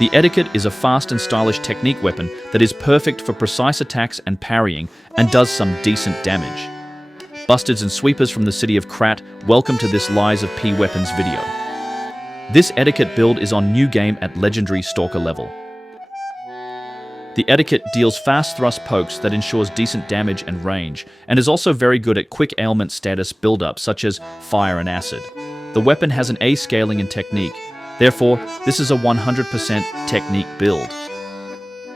The Etiquette is a fast and stylish technique weapon that is perfect for precise attacks and parrying, and does some decent damage. Bustards and sweepers from the city of Krat, welcome to this Lies of P Weapons video. This Etiquette build is on new game at Legendary Stalker level. The Etiquette deals fast thrust pokes that ensures decent damage and range, and is also very good at quick ailment status build-up such as fire and acid. The weapon has an A scaling in technique, therefore this is a 100% technique build.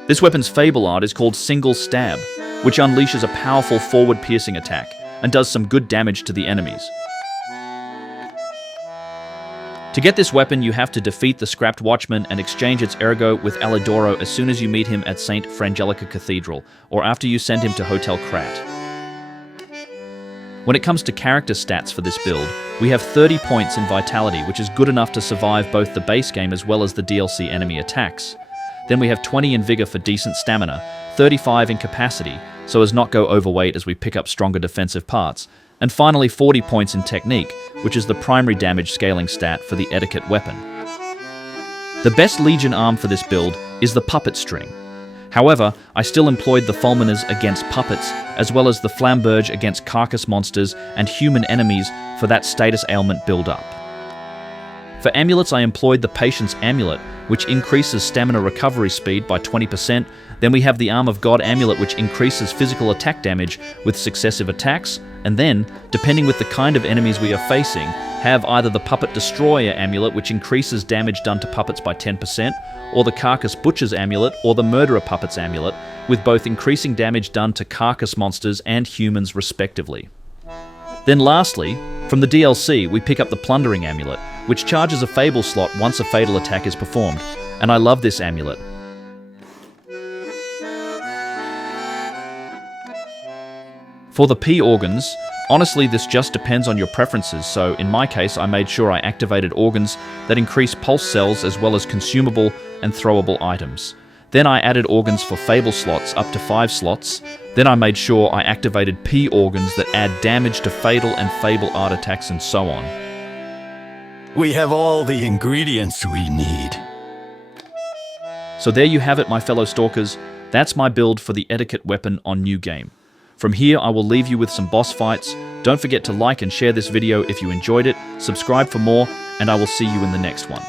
This weapon's fable art is called Single Stab, which unleashes a powerful forward piercing attack, and does some good damage to the enemies. To get this weapon, you have to defeat the Scrapped Watchman and exchange its ergo with Alidoro as soon as you meet him at St. Frangelica Cathedral, or after you send him to Hotel Krat. When it comes to character stats for this build, we have 30 points in Vitality, which is good enough to survive both the base game as well as the DLC enemy attacks. Then we have 20 in Vigor for decent stamina, 35 in Capacity, so as not go overweight as we pick up stronger defensive parts, and finally 40 points in Technique, which is the primary damage scaling stat for the Etiquette weapon. The best Legion arm for this build is the Puppet String. However, I still employed the Fulminers against puppets, as well as the Flamberge against carcass monsters and human enemies for that status ailment build-up. For amulets, I employed the Patience Amulet, which increases stamina recovery speed by 20%. Then we have the Arm of God Amulet, which increases physical attack damage with successive attacks. And then, depending with the kind of enemies we are facing, have either the Puppet Destroyer Amulet, which increases damage done to puppets by 10%, or the Carcass Butcher's Amulet, or the Murderer Puppets Amulet, with both increasing damage done to carcass monsters and humans respectively. Then lastly, from the DLC, we pick up the Plundering Amulet, which charges a Fable slot once a fatal attack is performed, and I love this amulet. For the P organs, honestly this just depends on your preferences, so in my case I made sure I activated organs that increase pulse cells as well as consumable and throwable items. Then I added organs for Fable slots up to 5 slots. Then I made sure I activated P organs that add damage to Fatal and Fable art attacks and so on. We have all the ingredients we need. So there you have it, my fellow stalkers. That's my build for the Etiquette weapon on New Game. From here I will leave you with some boss fights. Don't forget to like and share this video if you enjoyed it, subscribe for more, and I will see you in the next one.